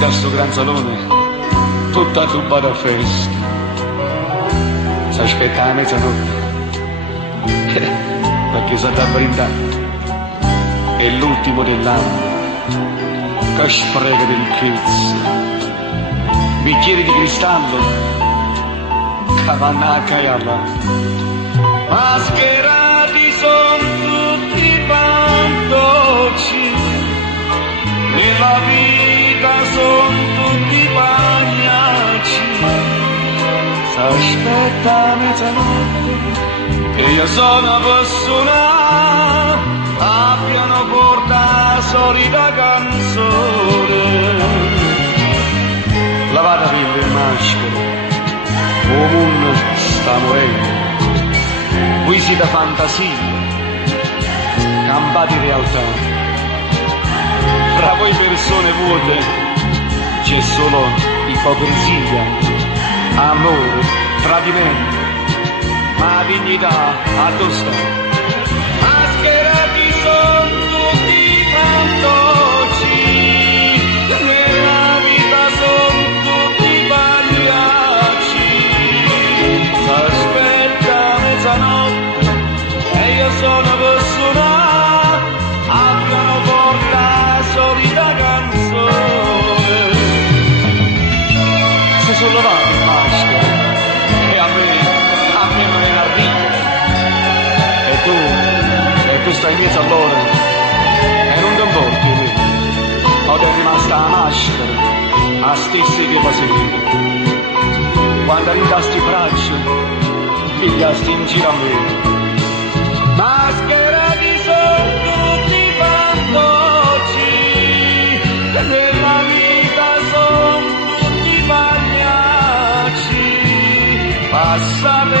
dentro a sto gran salone, tutta tubata a festa. Si aspetta la mezzanotte, perché si da brindare. È l'ultimo dell'anno, che spreca di ricchezza. Bicchieri di cristallo, che vanno a caialla. Mascherati sono tutti i fantocci, nella vita sono tutti pagliacci. S'aspetta mezzanotte e io sono una persona, abbiano portato la solita canzone. Lavate per le maschere, il mondo sta morendo. Voi siete fantasia, campati in realtà. Fra voi persone vuote c'è solo ipocrisia, amore, tradimento, ma la dignità addosso sta. Mascherati sono tutti i fantocci, nella vita sono tutti i pagliacci. S'aspetta mezzanotte e io sono persona, abbiano portato la solita canzone. Si sono levati le maschere e a me non è arriva. E tu stai in mezzo a loro e non ti importi me. O ti è rimasta la maschera, a stessi che facevi. Quando arrivasti i bracci, pigliasti in giro a me. Mascherati sono tutti i fantocci, nella vita sono tutti pagliacci. Passate